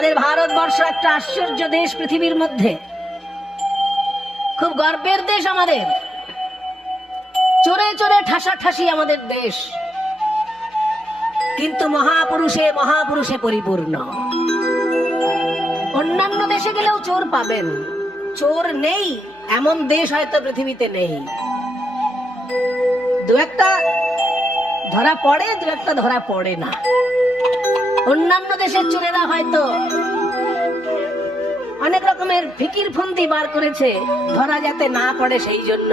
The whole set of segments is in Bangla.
আমাদের ভারতবর্ষ একটা আশ্চর্য দেশ পৃথিবীর মধ্যে, খুব গর্বের দেশ আমাদের। চোরে চোরে ঠাসাঠাসি আমাদের দেশ, কিন্তু মহাপুরুষে মহাপুরুষে পরিপূর্ণ। অন্যান্য দেশে গেলেও চোর পাবেন, চোর নেই এমন দেশ হয়তো পৃথিবীতে নেই। দু একটা ধরা পড়ে, দু একটা ধরা পড়ে না। অন্যান্য দেশের চোরেরা হয়তো অনেক রকমের ফিকির ফন্দি বার করেছে ধরা যাতে না পড়ে সেই জন্য,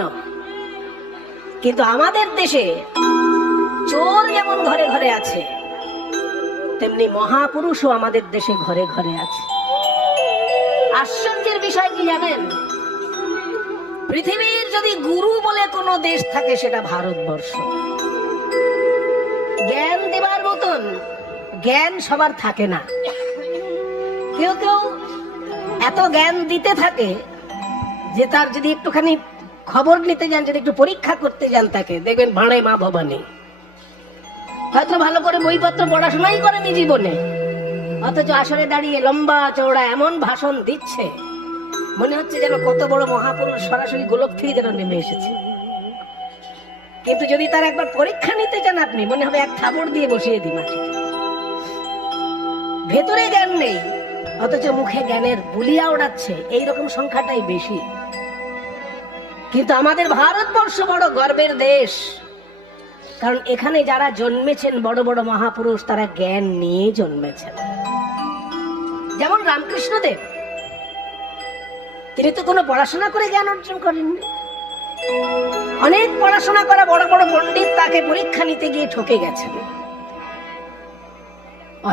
কিন্তু আমাদের দেশে চোর যেমন ঘরে ঘরে আছে, তেমনি মহাপুরুষও আমাদের দেশে ঘরে ঘরে আছে। আশ্চর্যের বিষয় কি জানেন? পৃথিবীর যদি গুরু বলে কোনো দেশ থাকে সেটা ভারতবর্ষ। জ্ঞান দেবার মতন জ্ঞান সবার থাকে না। কেউ কেউ এত জ্ঞান দিতে থাকে যে তার যদি একটুখানি খবর নিতে যান, যদি একটু পরীক্ষা করতে যান, তাকে দেখবেন ভাঁড়ে মা ভবানী। হয়তো ভালো করে বইপত্র পড়াশোনাই করেনি জীবনে, অথচ আসরে দাঁড়িয়ে লম্বা চওড়া এমন ভাষণ দিচ্ছে মনে হচ্ছে যেন কত বড় মহাপুরুষ সরাসরি গোলক থেকে যেন নেমে এসেছে। কিন্তু যদি তার একবার পরীক্ষা নিতে চান আপনি, মনে হবে এক থাবড় দিয়ে বসিয়ে দিই মাটিতে। ভেতরে জ্ঞান নেই, অথচ মুখে জ্ঞানের বুলিয়া ওড়াচ্ছে, এইরকম সংখ্যাটাই বেশি। কিন্তু আমাদের ভারতবর্ষ বড় গর্বের দেশ, কারণ এখানে যারা জন্মেছেন বড় বড় মহাপুরুষ, তারা জ্ঞান নিয়ে জন্মেছেন। যেমন রামকৃষ্ণদেব, তিনি তো কোনো পড়াশোনা করে জ্ঞান অর্জন করেননি। অনেক পড়াশোনা করা বড় বড় পণ্ডিত তাকে পরীক্ষা নিতে গিয়ে ঠকে গেছেন।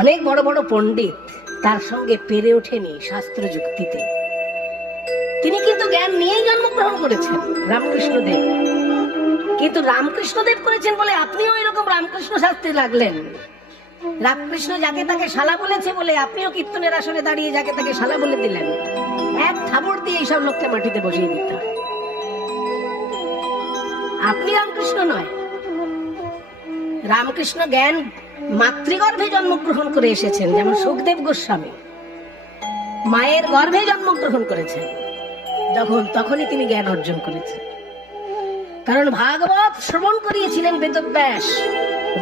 অনেক বড় বড় পণ্ডিত তার সঙ্গে পেরে ওঠেনি শাস্ত্র যুক্তিতে। তিনি কিন্তু জ্ঞান নিয়েই জন্মগ্রহণ করেছেন রামকৃষ্ণদেব। কিন্তু রামকৃষ্ণদেব করেছেন বলে আপনিও এরকম রামকৃষ্ণ শাস্ত্রে লাগলেন। রামকৃষ্ণ যাকে তাকে শালা বলেছে বলে আপনিও কীর্তনের আসরে দাঁড়িয়ে যাকে তাকে শালা বলে দিলেন। এক থাবড় দিয়ে এইসব লোককে মাটিতে বসিয়ে দিতে হয়। আপনি রামকৃষ্ণ নয়। রামকৃষ্ণ জ্ঞান মাতৃগর্ভে জন্মগ্রহণ করে এসেছেন, যেমন সুখদেব গোস্বামী মায়ের গর্ভে জন্মগ্রহণ করেছেন, তখনই তিনি জ্ঞান অর্জন করেছেন। কারণ ভাগবত শ্রবণ করিয়েছিলেন বেদব্যাস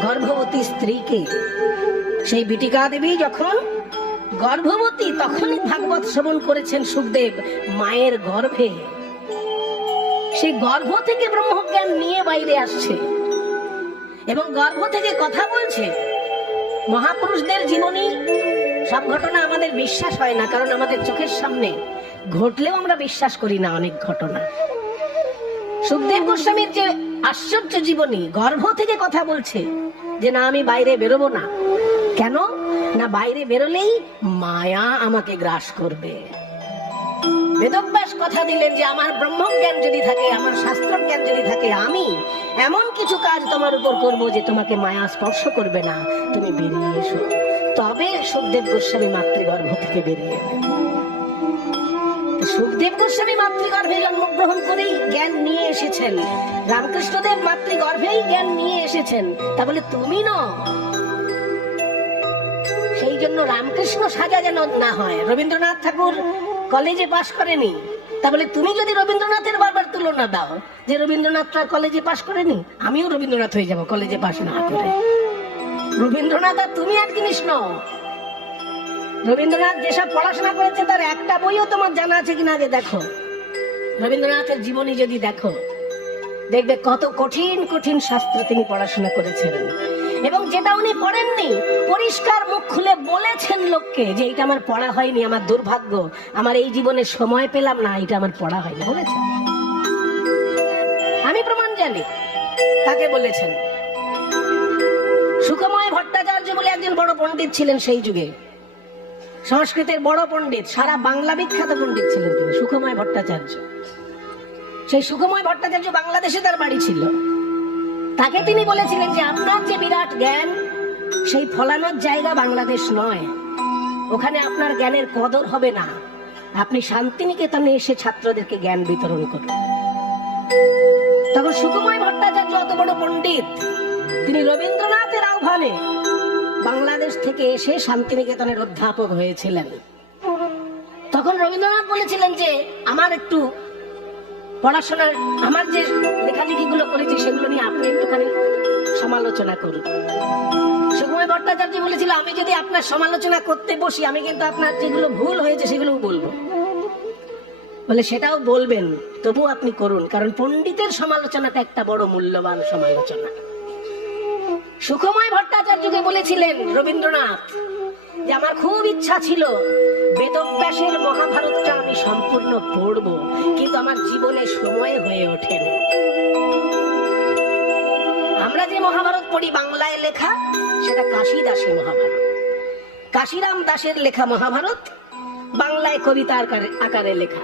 গর্ভবতী স্ত্রীকে। সেই বিটিকা দেবী যখন গর্ভবতী, তখনই ভাগবত শ্রবণ করেছেন সুখদেব মায়ের গর্ভে। সেই গর্ভ থেকে ব্রহ্মজ্ঞান নিয়ে বাইরে আসছে এবং গর্ভ থেকে কথা বলছে। মহাপুরুষদের জীবনী সব ঘটনা আমাদের বিশ্বাস হয় না, কারণ আমাদের চোখের সামনে ঘটলেও আমরা বিশ্বাস করি না অনেক ঘটনা। সুখদেব গোস্বামীর যে আশ্চর্য জীবনী, গর্ভ থেকে কথা বলছে যে না আমি বাইরে বেরোবো না। কেন না, বাইরে বেরোলেই মায়া আমাকে গ্রাস করবে। বেদব্যাস কথা দিলেন যে আমার ব্রহ্মজ্ঞান যদি থাকে, আমার শাস্ত্র জ্ঞান যদি থাকে, আমি এমন কিছু কাজ তোমার উপর করবো যে তোমাকে মায়া স্পর্শ করবে না, তুমি বেরিয়ে এসো। তবে সুখদেব গোস্বামী মাতৃগর্ভ থেকে বেরিয়ে এলেন। সুখদেব গোস্বামী মাতৃগর্ভে জন্মগ্রহণ করেই জ্ঞান নিয়ে এসেছেন। রামকৃষ্ণদেব মাতৃগর্ভেই জ্ঞান নিয়ে এসেছেন। তা বলে তুমি ন। সেই জন্য রামকৃষ্ণ সাজা যেন না হয়। রবীন্দ্রনাথ ঠাকুর কলেজে পাশ করেনি, তা বলে তুমি যদি রবীন্দ্রনাথের বারবার তুলনা দাও যে রবীন্দ্রনাথটা কলেজে পাশ করেনি, আমিও রবীন্দ্রনাথ হয়ে যাব কলেজে পাশ না করে। রবীন্দ্রনাথ আর তুমি এক জিনিস নও। রবীন্দ্রনাথ যেসব পড়াশোনা করেছে তার একটা বইও তোমার জানা আছে কিনা আগে দেখো। রবীন্দ্রনাথের জীবনী যদি দেখো, দেখবে কত কঠিন কঠিন শাস্ত্র তিনি পড়াশোনা করেছেন, এবং যেটা উনি পড়েননি পরিষ্কার মুখ খুলে বলেছেন লোককে যে এটা আমার পড়া হয়নি, আমার দুর্ভাগ্য, আমার এই জীবনে সময় পেলাম না, এটা আমার পড়া হয়নি বলেছেন। আমি প্রমাণ জানি তাকে বলেছেন। সুখময় ভট্টাচার্য বলে একজন বড় পণ্ডিত ছিলেন সেই যুগে, সংস্কৃতের বড় পণ্ডিত, সারা বাংলা বিখ্যাত পণ্ডিত ছিলেন তিনি, সুখময় ভট্টাচার্য। সেই সুখময় ভট্টাচার্য বাংলাদেশে তার বাড়ি ছিল। তাকে তিনি বলেছিলেন যে আপনার যে বিরাট জ্ঞান, সেই ফলানোর জায়গা বাংলাদেশ নয়, ওখানে আপনার জ্ঞানের কদর হবে না, আপনি শান্তিনিকেতনে এসে ছাত্রদেরকে জ্ঞান বিতরণ করুন। তখন সুখময় ভট্টাচার্য অত বড় পণ্ডিত, তিনি রবীন্দ্রনাথের আহ্বানে বাংলাদেশ বাংলাদেশ থেকে এসে শান্তিনিকেতনের অধ্যাপক হয়েছিলেন। তখন রবীন্দ্রনাথ বলেছিলেন যে আমার একটু পড়াশোনার, আমার যে লেখালেখিগুলো করেছি সেগুলো নিয়ে আপনি একটুখানি সমালোচনা করুন। সুকুমার ভট্টাচার্য বলেছিল, আমি যদি আপনার সমালোচনা করতে বসি, আমি কিন্তু আপনার যেগুলো ভুল হয়েছে সেগুলোও বলবো। বলে সেটাও বলবেন, তবু আপনি করুন, কারণ পণ্ডিতের সমালোচনাটা একটা বড় মূল্যবান সমালোচনা। সুকুমার ভট্টাচার্যকে বলেছিলেন রবীন্দ্রনাথ যে আমার খুব ইচ্ছা ছিল বেদব্যাসের মহাভারতটা আমি সম্পূর্ণ পড়ব, কিন্তু আমার জীবনে সময় হয়ে ওঠেনি। আমরা যে মহাভারত পড়ি বাংলায় লেখা, সেটা কাশিদাসের মহাভারত। কাশিরাম দাসের লেখা মহাভারত বাংলায় কবিতা আকারে লেখা,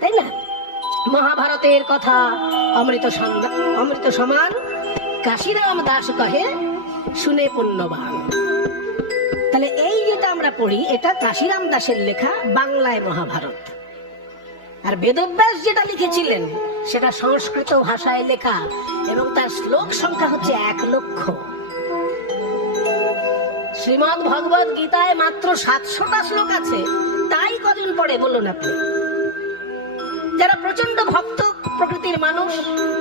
তাই না? মহাভারতের কথা অমৃত সমান, কাশিরাম দাস কহে শুনে পুণ্যবান। তাহলে এই যেটা আমরা পড়ি, এটা কাশিরাম দাসের লেখা বাংলায় মহাভারত। আর বেদব্যাস যেটা লিখেছিলেন সেটা সংস্কৃত ভাষায় লেখা, এবং তার শ্লোক সংখ্যা হচ্ছে 1,00,000। শ্রীমদ্ ভগবত গীতায় মাত্র 700টা শ্লোক আছে, তাই কজন পড়ে বলুন আপনি? যারা প্রচন্ড ভক্ত প্রকৃতির মানুষ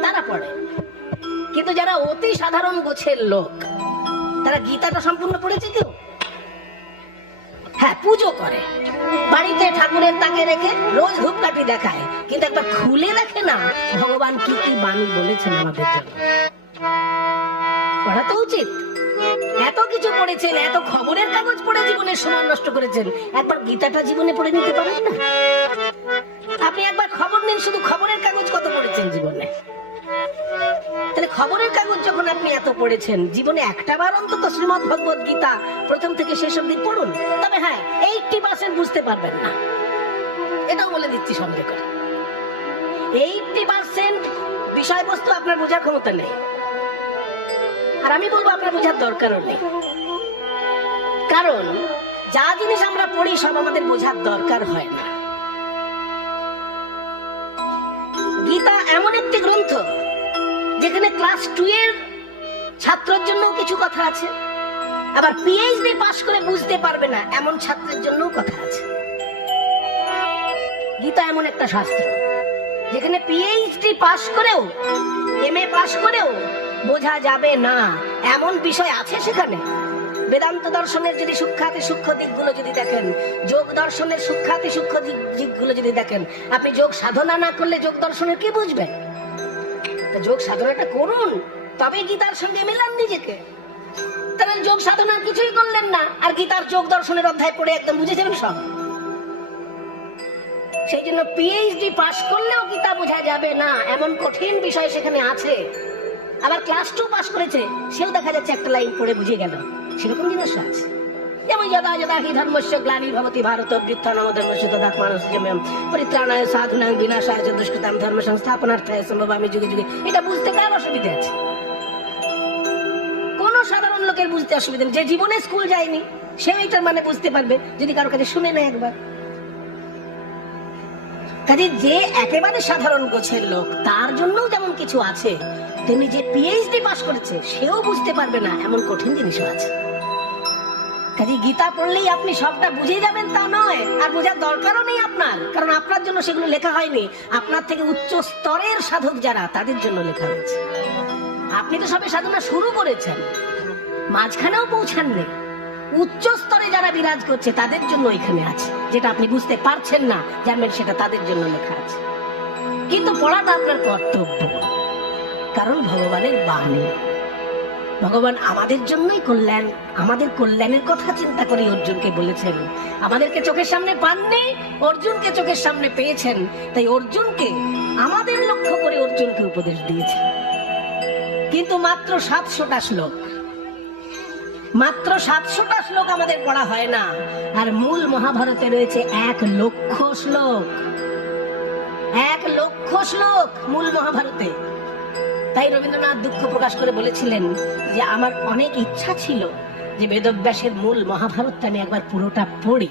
তারা পড়ে, কিন্তু যারা অতি সাধারণ গোছের লোক তারা গীতাটা সম্পূর্ণ পড়েছে কেউ? হ্যাঁ, পুজো করে, বাড়িতে ঠাকুরের তাকে রেখে রোজ ধূপকাঠি দেখায়, কিন্তু একবার খুলে দেখে না ভগবান কি কি বাণী বলেছেন আমাদের জন্য। পড়া তো উচিত। এত কিছু পড়েছেন, এত খবরের কাগজ পড়ে জীবনের সময় নষ্ট করেছেন, একবার গীতাটা জীবনে পড়ে নিতে পারেন না? আপনি একবার খবর নিন, শুধু খবরের কাগজ কত পড়েছেন জীবনে। তাহলে খবরের কাগজ যখন আপনি এত পড়েছেন, জীবনে একটা বার অন্তত শ্রীমদ্ ভগবত গীতা প্রথম থেকে শেষ অবধি পড়ুন। তবে হ্যাঁ, 80% বুঝতে পারবেন না, এটাও বলে দিচ্ছি সন্দেহ করে। 80% বিষয়বস্তু আপনার বোঝার ক্ষমতা নেই, আর আমি বলবো আপনার বোঝার দরকারও নেই। কারণ যা জিনিস আমরা পড়ি সব আমাদের বোঝার দরকার হয় না। গীতা এমন একটি গ্রন্থ যেখানে ক্লাস 2 এর ছাত্রের জন্য কিছু কথা আছে, আবার পিএইচডি পাস করে বুঝতে পারবে না এমন ছাত্রের জন্য কথা আছে। গীতা এমন একটা শাস্ত্র যেখানে পিএইচডি পাস করেও, এমএ পাস করেও বোঝা যাবে না এমন বিষয় আছে সেখানে। বেদান্ত দর্শনের যদি সূক্ষ্মাতি সূক্ষ্ম দিকগুলো যদি দেখেন, যোগ দর্শনের সূক্ষ্মাতি সূক্ষ্ম দিকগুলো যদি দেখেন, আপনি যোগ সাধনা না করলে যোগ দর্শনের কি বুঝবেন? যোগ সাধনাটা করুন, তবে গীতার সঙ্গে মিলান নিজেকে। তাহলে যোগ সাধনার কিছুই করলেন না, আর গীতার যোগ দর্শনের অধ্যায় পড়ে একদম বুঝে যাবেন সব। সেই জন্য পিএইচডি পাস করলেও গীতা বোঝা যাবে না এমন কঠিন বিষয় সেখানে আছে। আবার ক্লাস 2 পাস করেছে, সেও দেখা যাচ্ছে একটা লাইন পড়ে বুঝে গেল, সেরকম জিনিস আছে। যেমন যদা যদা হি ধর্মস্য গ্লানির্ভবতি ভারত অভ্যুত্থানম ধর্মস্য তদাত্মানস্যম পরিত্রাণায় সাধুনাং বিনাশায় চ দুষ্কৃতাং ধর্ম সংস্থাপনার্থায় সম্ভবামি যুগে যুগে। এটা বুঝতে কার অসুবিধা আছে? কোন সাধারণ লোকের বুঝতে অসুবিধা নেই। যে জীবনে স্কুল যায়নি সেও এটার মানে বুঝতে পারবে যদি কারো কাছে শুনে নেয় একবার। কাজে যে একেবারে সাধারণ গোছের লোক তার জন্য যেমন কিছু আছে, তেমনি যে পিএইচডি পাস করেছে সেও বুঝতে পারবে না এমন কঠিন জিনিসও আছে। কাজে গীতা পড়লেই আপনি সবটা বুঝে যাবেন তা নয়, আর বোঝার দরকারও নেই আপনার, কারণ আপনার জন্য সেগুলো লেখা হয়নি। আপনার থেকে উচ্চ স্তরের সাধক যারা, তাদের জন্য লেখা হয়েছে। আপনি তো সবে সাধনা শুরু করেছেন, মাঝখানেও পৌঁছাননি। উচ্চ স্তরে যারা বিরাজ করছে তাদের জন্য এখানে আছে, যেটা আপনি বুঝতে পারছেন না জানবেন সেটা তাদের জন্য লেখা আছে। কিন্তু পড়াটা আপনার কর্তব্য, কারণ ভগবানের বাণী। ভগবান আমাদের জন্যই কল্যাণ, আমাদের কল্যাণের কথা চিন্তা করে অর্জুনকে বলেছেন। আমাদেরকে চোখের সামনে পাননি, অর্জুনকে চোখের সামনে পেয়েছেন, তাই অর্জুনকে আমাদের লক্ষ্য করে অর্জুনকে উপদেশ দিয়েছেন। কিন্তু মাত্র 700টা শ্লোক, মাত্র 700টা শ্লোক আমাদের পড়া হয় না, আর মূল মহাভারতে রয়েছে 1,00,000 শ্লোক। 1,00,000 শ্লোক মূল মহাভারতে। তাই রবীন্দ্রনাথ দুঃখ প্রকাশ করে বলেছিলেন যে আমার অনেক ইচ্ছা ছিল যে বেদব্যাসের মূল মহাভারতটা আমি একবার পুরোটা পড়ি।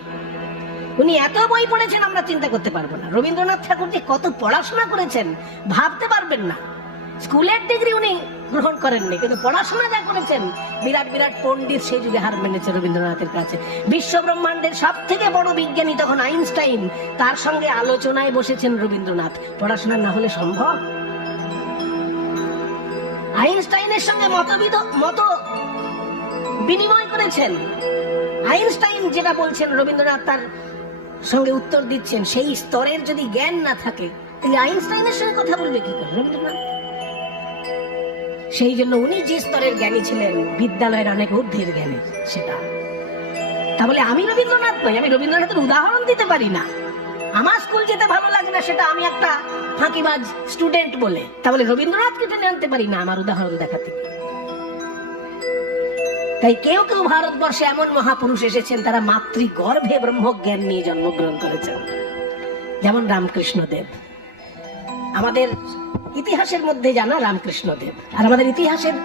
উনি এত বই পড়েছেন আমরা চিন্তা করতে পারবো না। রবীন্দ্রনাথ ঠাকুর যে কত পড়াশোনা করেছেন ভাবতে পারবেন না। স্কুলের ডিগ্রি উনি গ্রহণ করেননি, কিন্তু পড়াশোনা যা করেছেন, বিরাট বিরাট পণ্ডিত সেই যুগে হার মেনেছে রবীন্দ্রনাথের কাছে। বিশ্ব ব্রহ্মাণ্ডের সব থেকে বড় বিজ্ঞানী তখন আইনস্টাইন, তার সঙ্গে আলোচনায় বসেছেন রবীন্দ্রনাথ। পড়াশোনা না হলে সম্ভব? আইনস্টাইনের সঙ্গে মত বিনিময় করেছেন। আইনস্টাইন যেটা বলছেন রবীন্দ্রনাথ তার সঙ্গে উত্তর দিচ্ছেন। সেই স্তরের যদি জ্ঞান না থাকে তাহলে আইনস্টাইনের সঙ্গে কথা বলবে কি করে রবীন্দ্রনাথ? সেই জন্য উনি যে স্তরের জ্ঞানী ছিলেন, বিদ্যালয়ের অনেক ঊর্ধ্বের জ্ঞানী সেটা। তাহলে আমি রবীন্দ্রনাথ নই, আমি রবীন্দ্রনাথের উদাহরণ দিতে পারি না। আমার স্কুল যেতে ভালো লাগে না, সেটা আমি একটা ফাঁকিবাজ স্টুডেন্ট বলে, তাহলে রবীন্দ্রনাথকে টেনে আনতে পারি না আমার উদাহরণ দেখাতে। তাই কেউ কেউ ভারতবর্ষে এমন মহাপুরুষ এসেছেন, তারা মাতৃগর্ভে ব্রহ্মজ্ঞান নিয়ে জন্মগ্রহণ করেছেন। যেমন রামকৃষ্ণদেব, আমাদের ইতিহাসের মধ্যে জানা রামকৃষ্ণদেব, আর আমাদের ইতিহাসের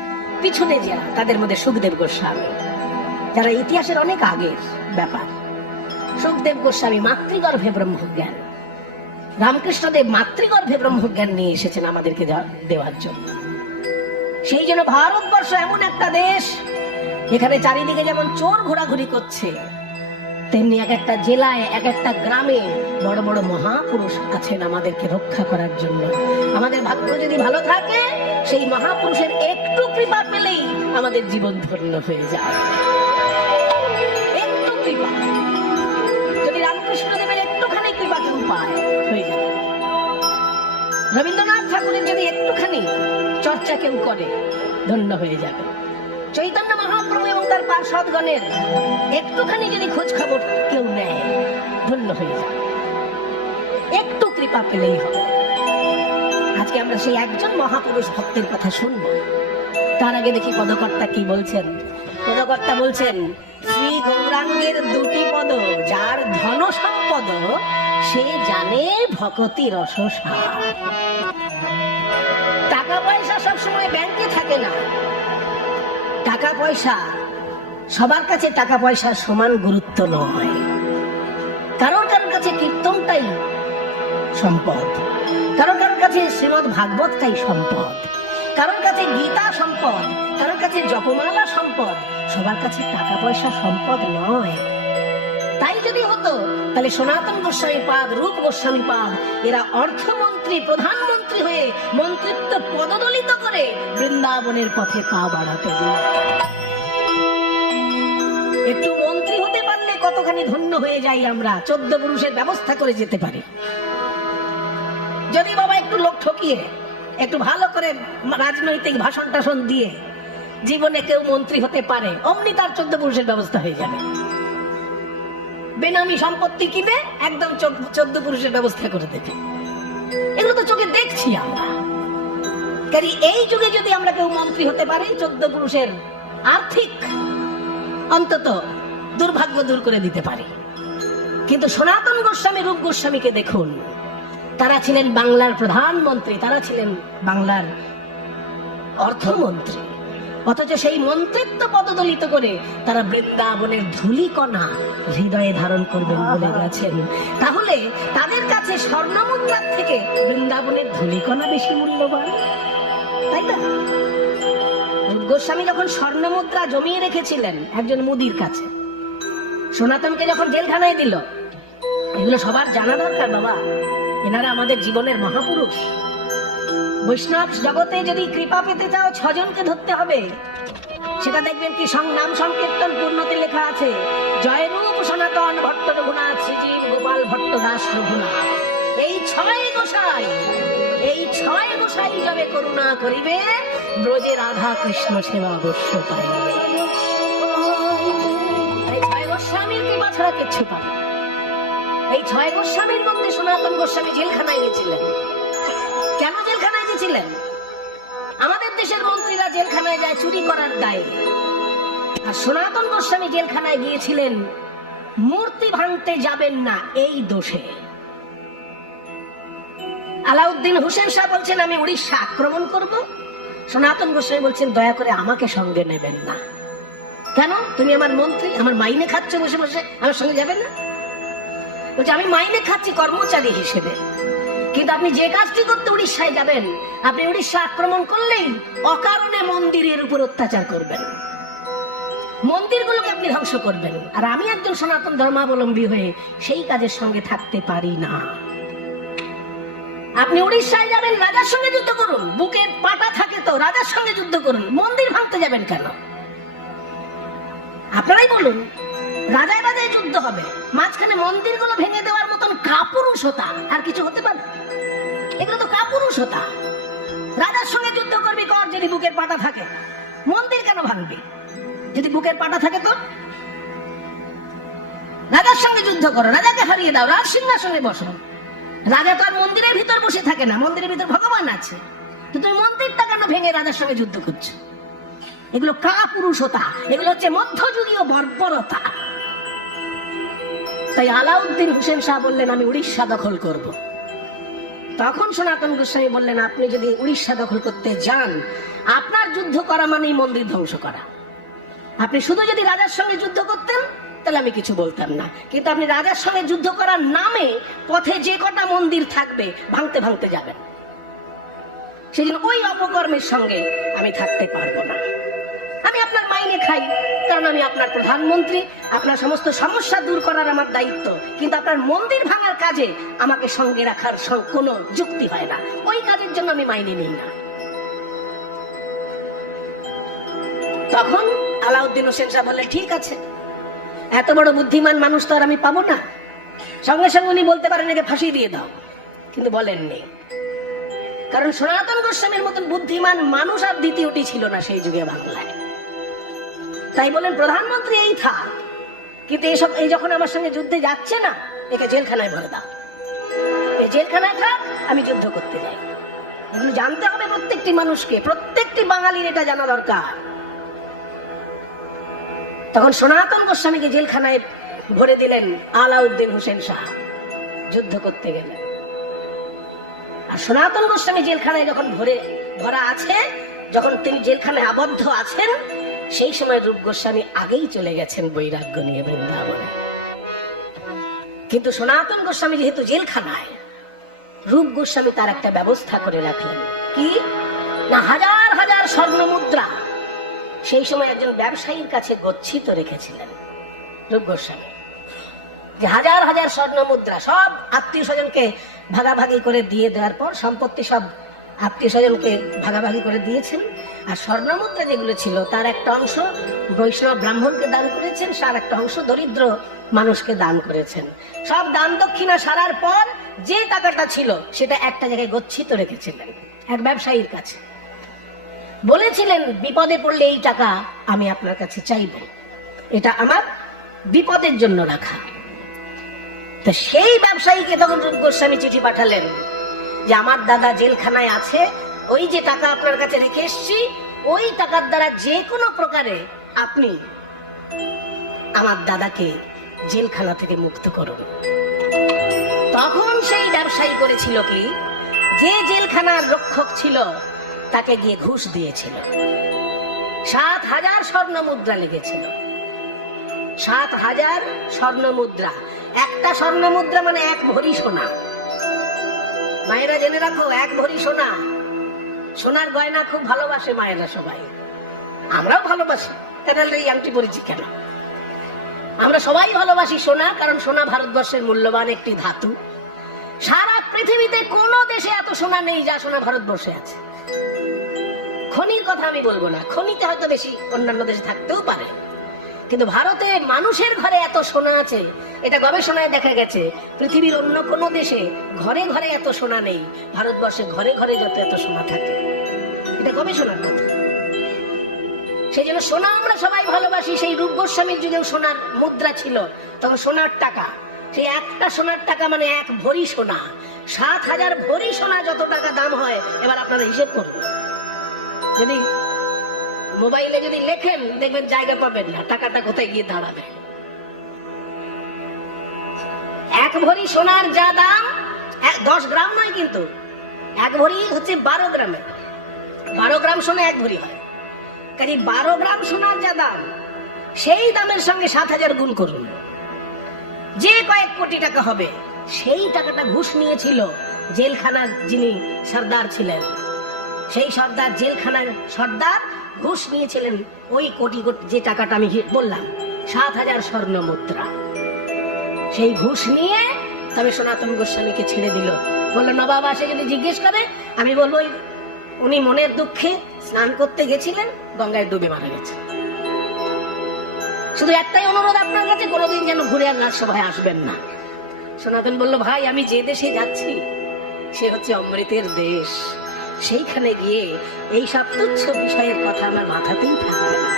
পিছনে যারা, তাদের মধ্যে সুখদেব গোস্বামী, যারা ইতিহাসের অনেক আগের ব্যাপার। সুখদেব গোস্বামী মাতৃগর্ভে ব্রহ্মজ্ঞান, রামকৃষ্ণদেব মাতৃগর্ভে ব্রহ্মজ্ঞান নিয়ে এসেছেন আমাদেরকে দেওয়ার জন্য। সেই জন্য ভারতবর্ষ এমন একটা দেশ, এখানে চারিদিকে যেমন চোর ঘোরাঘুরি করছে, তেমনি এক একটা জেলায়, এক একটা গ্রামে বড় বড় মহাপুরুষ আছেন আমাদেরকে রক্ষা করার জন্য। আমাদের ভাগ্য যদি ভালো থাকে, সেই মহাপুরুষের একটু কৃপা পেলেই আমাদের জীবন ধন্য হয়ে যায়। একটু কৃপা, যদি রামকৃষ্ণদেবের একটুখানি কৃপা কেউ পায়, হয়ে যাবে। রবীন্দ্রনাথ ঠাকুরের যদি একটুখানি চর্চা কেউ করে, ধন্য হয়ে যাবে। চৈতন্য মহাপ্রভু এবং তার পার্ষদগণের একটুখানি যদি খোঁজ খবর কেউ নেয়, ধন্য হয়ে যাবে। একটু কৃপা পেলেই হবে। আজকে আমরা সেই একজন মহাপুরুষ ভক্তের কথা শুনব। তার আগে দেখি পদকর্তা কি বলছেন। পদকর্তা বলছেন, শ্রী গৌরাঙ্গের দুটি পদ, যার ধন সম্পদ, সে জানে ভকতি রসসার। টাকা পয়সা সবসময় ব্যাংকে থাকে না। টাকা পয়সা সবার কাছে, টাকা পয়সার সমান গুরুত্ব নয়। কারোর কারোর কাছে কীর্তনটাই সম্পদ, কারোর কারোর কাছে শ্রীমদ্ ভাগবতটাই সম্পদ, কারোর কাছে গীতা সম্পদ, কারোর কাছে জপমালা সম্পদ। সবার কাছে টাকা পয়সা সম্পদ নয়। তাই যদি হতো, তাহলে সনাতন গোস্বামী পাদ, রূপ গোস্বামী পাদ, এরা অর্থমন্ত্রী, প্রধানমন্ত্রী হয়ে মন্ত্রিত্ব পদদলিত করে বৃন্দাবনের পথে পা বাড়াতে। একটু মন্ত্রী হতে পারলে কতখানি ধন্য হয়ে যাই আমরা। 14 পুরুষের ব্যবস্থা করে যেতে পারি। যদি বাবা একটু লোক ঠকিয়ে, একটু ভালো করে রাজনৈতিক ভাষণ টাষণ দিয়ে জীবনে কেউ মন্ত্রী হতে পারে, অমনি তার 14 পুরুষের ব্যবস্থা হয়ে যাবে। বেনামি সম্পত্তি কিনে একদম 14 পুরুষের ব্যবস্থা করে দেবে। এগুলো তো চোখে দেখছি আমরা। কারণ এই যুগে যদি আমরা কেউ মন্ত্রী হতে পারি, 14 পুরুষের আর্থিক অন্তত দুর্ভাগ্য দূর করে দিতে পারি। কিন্তু সনাতন গোস্বামী, রূপ গোস্বামীকে দেখুন, তারা ছিলেন বাংলার প্রধানমন্ত্রী, তারা ছিলেন বাংলার অর্থমন্ত্রী, অথচ সেই মন্ত্রিত্ব পদদলিত করে তারা বৃন্দাবনের ধূলিকণা হৃদয়ে ধারণ করবেন বলে গেছেন। তাহলে তাদের কাছে স্বর্ণমুদ্রার থেকে বৃন্দাবনের ধূলিকণা বেশি মূল্যবান, তাই না? গোস্বামী যখন স্বর্ণমুদ্রা জমিয়ে রেখেছিলেন একজন মুদির কাছে, সনাতনকে যখন জেলখানায় দিল, এগুলো সবার জানা দরকার বাবা। এনারা আমাদের জীবনের মহাপুরুষ। বৈষ্ণব জগতে যদি কৃপা পেতে চাও, 6 জনকে ধরতে হবে। সেটা দেখবেন কি নাম সংকীর্তন পূর্ণতে লেখা আছে, জয়রূপ সনাতন ভট্ট রঘুনাথ, শ্রীজীব গোপাল ভট্ট দাস রঘুনাথ। এই 6 গোসাই, এই 6 গোসাই যাবে করুণা করিবে, ব্রজে রাধা কৃষ্ণ সেবা অবশ্য পাইবে। এই 6 গোস্বামীর কৃপা ছাড়া কিচ্ছু পাবে। এই 6 গোস্বামীর মধ্যে সনাতন গোস্বামী জেলখানায় গেছিলেন। কেন জেলখানায় গেছিলেন? আমাদের দেশের মন্ত্রীরা জেলখানায় যায় চুরি করার দায়ে, আর সনাতন গোস্বামী জেলখানায় গিয়েছিলেন মূর্তি ভাঙতে যাবেন না এই দোষে। আলাউদ্দিন হোসেন শাহ বলছেন আমি উড়িষ্যা আক্রমণ করব, সনাতন গোস্বামী বলছেন দয়া করে আমাকে সঙ্গে নেবেন না। কেন? তুমি আমার মন্ত্রী, আমার মাইনে খাচ্ছ বসে বসে, আমার সঙ্গে যাবেন না? বলছে আমি মাইনে খাচ্ছি কর্মচারী হিসেবে, কিন্তু আপনি যে কাজটি করতে উড়িষ্যায় যাবেন, আপনি উড়িষ্যা আক্রমণ করলেই অকারণে মন্দিরের উপর অত্যাচার করবেন, মন্দিরগুলোকে আপনি ধ্বংস করবেন। আর আমি একজন সনাতন ধর্মাবলম্বী হয়ে সেই কাজের সঙ্গে থাকতে পারি না। আপনি উড়িষ্যায় যাবেন, রাজার সঙ্গে যুদ্ধ করুন, বুকের পাটা থাকে তো রাজার সঙ্গে যুদ্ধ করুন, মন্দির ভাঙতে যাবেন কেন? আপনারাই বলুন, রাজায় রাজায় যুদ্ধ হবে, মাঝখানে মন্দিরগুলো ভেঙে দেওয়ার মতন কাপুরুষতা আর কিছু হতে পারে? এগুলো তো কাপুরুষতা। রাজার সঙ্গে যুদ্ধ করবি কর যদি বুকের পাটা থাকে, মন্দির কেন ভাঙবি? যদি বুকের পাটা থাকে তো রাজার সঙ্গে যুদ্ধ করো, রাজাকে হারিয়ে দাও, রাজ সিংহাসনে বসো। রাজা তো আর মন্দিরের ভিতর বসে থাকে না, মন্দিরের ভিতর ভগবান আছে। তো তুমি মন্দিরটা কেন ভেঙে রাজার সঙ্গে যুদ্ধ করছো? এগুলো কাপুরুষতা, এগুলো হচ্ছে মধ্যযুগীয় বর্বরতা। তাই আলাউদ্দিন হোসেন শাহ বললেন আমি উড়িষ্যা দখল করব। তখন সনাতন গোস্বামী বললেন আপনি যদি উড়িষ্যা দখল করতে যান, আপনার যুদ্ধ করা মানেই মন্দির ধ্বংস করা। আপনি শুধু যদি রাজার সঙ্গে যুদ্ধ করতেন তাহলে আমি কিছু বলতাম না, কিন্তু আপনি রাজার সঙ্গে যুদ্ধ করার নামে পথে যে কটা মন্দির থাকবে ভাঙতে ভাঙতে যাবেন। সেজন্য ওই অপকর্মের সঙ্গে আমি থাকতে পারবো না। আমি আপনার মাইনে খাই, কারণ আমি আপনার প্রধানমন্ত্রী, আপনার সমস্ত সমস্যা দূর করার আমার দায়িত্ব, কিন্তু আপনার মন্দির ভাঙার কাজে আমাকে সঙ্গে রাখার কোনো যুক্তি হয় না, ওই কাজের জন্য আমি মাইনে নিই না। তখন আলাউদ্দিন হোসেন শাহ বললেন ঠিক আছে, এত বড় বুদ্ধিমান মানুষ তো আর আমি পাবো না। সঙ্গে সঙ্গে উনি বলতে পারেন একে ফাঁসি দিয়ে দাও, কিন্তু বলেননি, কারণ সনাতন গোস্বামীর মতন বুদ্ধিমান মানুষ আর দ্বিতীয়টি ছিল না সেই যুগে বাংলায়। তাই বলেন প্রধানমন্ত্রী এই থাক, কিন্তু এই যখন আমার সঙ্গে যুদ্ধে যাচ্ছে না, একে জেলখানায় ভরে দাও, এই জেলখানায় থাক, আমি যুদ্ধ করতে যাই। এগুলো জানতে হবে প্রত্যেকটি মানুষকে, প্রত্যেকটি বাঙালির এটা জানা দরকার। তখন সনাতন গোস্বামীকে জেলখানায় ভরে দিলেন আলাউদ্দিন হোসেন শাহ, যুদ্ধ করতে গেলেন। আর সনাতন গোস্বামী জেলখানায় যখন ভরা আছে, যখন তিনি জেলখানায় আবদ্ধ আছেন, সেই সময় রূপ গোস্বামী আগেই চলে গেছেন বৈরাগ্য নিয়ে বৃন্দাবনে। কিন্তু সনাতন গোস্বামী যেহেতু জেলখানায়, রূপ গোস্বামী তার একটা ব্যবস্থা করে রাখলেন। কি না, হাজার হাজার স্বর্ণ মুদ্রা সেই সময় একজন ব্যবসায়ীর কাছে গচ্ছিত রেখেছিলেন রূপ গোস্বামী, যে হাজার হাজার স্বর্ণ মুদ্রা সব আত্মীয় স্বজনকে ভাগাভাগি করে দিয়ে দেওয়ার পর সম্পত্তি সব আত্মীয় স্বজনকে ভাগাভাগি করে দিয়েছেন। আর স্বর্ণ মুদ্রা যেগুলো ছিল তার একটা অংশ বৈষ্ণব ব্রাহ্মণকে দান করেছেন, আর একটা অংশ দরিদ্র মানুষকে দান করেছেন। সব দান দক্ষিণা সারার পর যে টাকাটা ছিল সেটা একটা জায়গায় গচ্ছিত রেখেছিলেন এক ব্যবসায়ীর কাছে। বলেছিলেন বিপদে পড়লে এই টাকা আমি আপনার কাছে চাইব, এটা আমার বিপদের জন্য রাখা। তো সেই ব্যবসায়ীকে তখন রূপ গোস্বামী চিঠি পাঠালেন যে আমার দাদা জেলখানায় আছে, ওই যে টাকা আপনার কাছে রেখে এসছি, ওই টাকার দ্বারা যে কোনো প্রকারে আপনি আমার দাদাকে জেলখানা থেকে মুক্ত করুন। তখন সেই ব্যবসায়ী করেছিল কি, যে জেলখানার রক্ষক ছিল তাকে গিয়ে ঘুষ দিয়েছিল। 7,000 স্বর্ণ মুদ্রা লেগেছিল, 7,000 স্বর্ণ মুদ্রা। একটা স্বর্ণ মুদ্রা মানে 1 ভরি সোনা। মায়েরা জেনে রাখো, 1 ভরি সোনা। সোনার গয়না খুব ভালোবাসে মায়েরা, সবাই, আমরাও ভালোবাসি। তাহলে এই আংটি পরেছি কেন? আমরা সবাই ভালোবাসি সোনা, কারণ সোনা ভারতবর্ষের মূল্যবান একটি ধাতু। সারা পৃথিবীতে কোন দেশে এত সোনা নেই যা সোনা ভারতবর্ষে আছে। খনির কথা আমি বলবো না, খনিতে হয়তো বেশি অন্যান্য দেশে থাকতেও পারে, কিন্তু ভারতে মানুষের ঘরে এত সোনা আছে, এটা গবেষণায় দেখা গেছে। পৃথিবীর অন্য কোন দেশে ঘরে ঘরে এত সোনা নেই, ভারতবর্ষে ঘরে ঘরে যত এত সোনা থাকে, এটা গবেষণার কথা। সেই জন্য সোনা আমরা সবাই ভালোবাসি। সেই রূপ গোস্বামীর যুগেও সোনার মুদ্রা ছিল, তখন সোনার টাকা, সেই একটা সোনার টাকা মানে 1 ভরি সোনা। 7,000 ভরি সোনা যত টাকা দাম হয়, এবার আপনারা হিসেব করুন। যদি মোবাইলে যদি লেখেন দেখবেন জায়গা পাবেন না, টাকাটা কোথায় গিয়ে দাঁড়াবে। 1 ভরি সোনার যা দাম, 10 গ্রাম নয় কিন্তু, 1 ভরি হচ্ছে 12 গ্রামে। 12 গ্রাম সোনা 1 ভরি হয়। কাজে 12 গ্রাম সোনার যা দাম, সেই দামের সঙ্গে 7,000 গুণ করুন, যে কয়েক কোটি টাকা হবে সেই টাকাটা ঘুষ নিয়েছিল জেলখানার যিনি সর্দার ছিলেন, সেই সর্দার জেলখানার সর্দার ঘুষ নিয়েছিলেন ওই কোটি কোটি যে টাকাটা আমি বললাম 7,000 স্বর্ণ মুদ্রা। সেই ঘুষ নিয়ে তবে সনাতন গোস্বামীকে ছেড়ে দিল। বললো নবাব আসে যদি জিজ্ঞেস করে আমি বলবো উনি মনের দুঃখে স্নান করতে গেছিলেন, গঙ্গায় ডুবে মারা গেছে। শুধু একটাই অনুরোধ আপনার কাছে, কোনোদিন যেন ঘুরে আর রাজসভায় আসবেন না। সনাতন বলল ভাই আমি যে দেশে যাচ্ছি সে হচ্ছে অমৃতের দেশ, সেইখানে গিয়ে এই সব তুচ্ছ বিষয়ের কথা আমার মাথাতেই থাকবে না।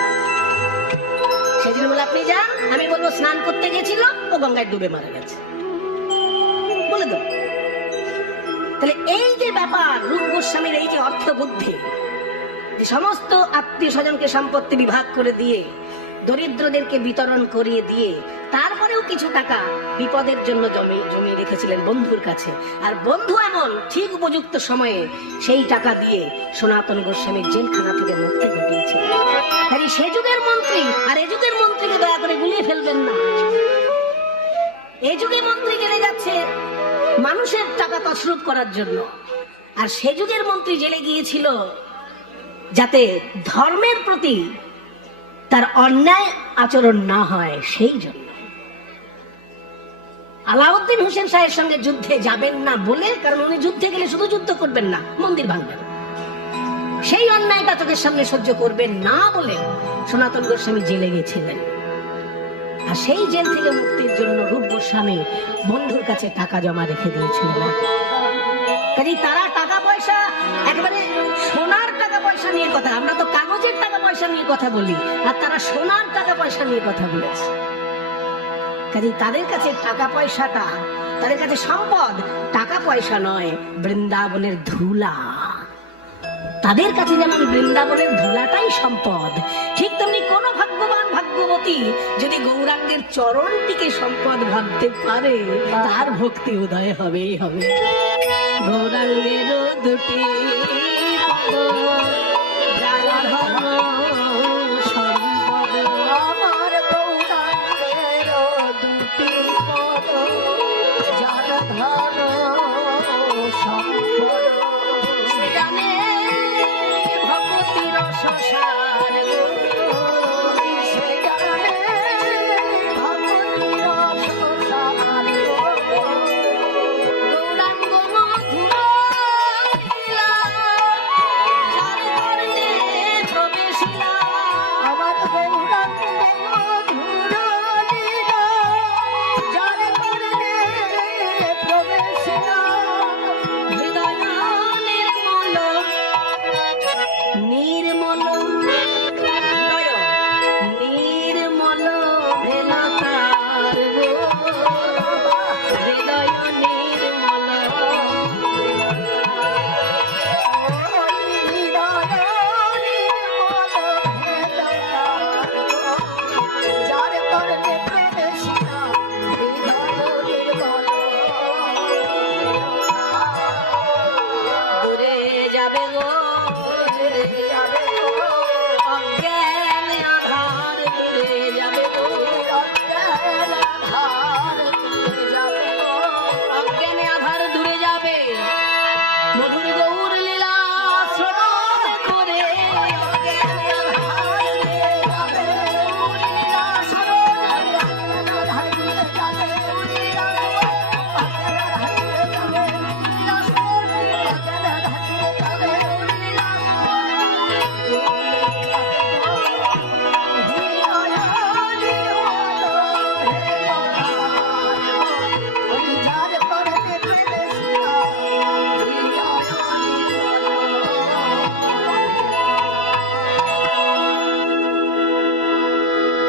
সেদিন বলে আপনি যান, আমি বলবো স্নান করতে গেছিল ও গঙ্গায় ডুবে মারা গেছে বলে দেব। তাহলে এই যে ব্যাপার রূপ গোস্বামীর এই যে অর্থ বুদ্ধি, যে সমস্ত আত্মীয় স্বজনকে সম্পত্তি বিভাগ করে দিয়ে দরিদ্রদেরকে বিতরণ করিয়ে দিয়ে তারপরেও কিছু টাকা বিপদের জন্য জমিয়ে রেখেছিলেন বন্ধুর কাছে, আর বন্ধু এমন ঠিক উপযুক্ত সময়ে সেই টাকা দিয়ে সনাতন গোস্বামীর জেলখানা থেকে মুক্তি ঘটিয়েছিল। তাই সে যুগের মন্ত্রী আর এ যুগের মন্ত্রীকে দয়া করে গুলিয়ে ফেলবেন না। এই যুগে মন্ত্রী জেলে যাচ্ছে মানুষের টাকা তছরূপ করার জন্য, আর সে যুগের মন্ত্রী জেলে গিয়েছিল যাতে ধর্মের প্রতি তার অন্যায় আচরণ না হয় সেই জন্য। আলাউদ্দিন হোসেন শাহের সঙ্গে যুদ্ধে যাবেন না বলে, কারণ উনি যুদ্ধে গেলে শুধু যুদ্ধ করবেন না, মন্দির ভাঙবেন, সেই অন্যায়টা তাদের সামনে সহ্য করবেন না বলে সনাতন গোস্বামী জেলে গেছিলেন। আর সেই জেল থেকে মুক্তির জন্য রূপ গোস্বামী বন্ধুর কাছে টাকা জমা রেখে দিয়েছিলেন। কাজে তারা টাকা পয়সা একেবারে সোনার টাকা পয়সা নিয়ে কথা, আমরা তো কাগজের টাকা পয়সা নিয়ে কথা বলি, আর তারা সোনার টাকা পয়সা নিয়ে কথা বলেছে। কাজে তাদের কাছে টাকা পয়সাটা, তাদের কাছে সম্পদ টাকা পয়সা নয়, বৃন্দাবনের ধুলা। তাদের কাছে যেমন বৃন্দাবনের ধুলাটাই সম্পদ, ঠিক তেমনি কোন ভাগ্যবান ভাগ্যবতী যদি গৌরাঙ্গের চরণটিকে সম্পদ ভাবতে পারে তার ভক্তি উদয় হবেই হবে। গৌরাঙ্গের দুটি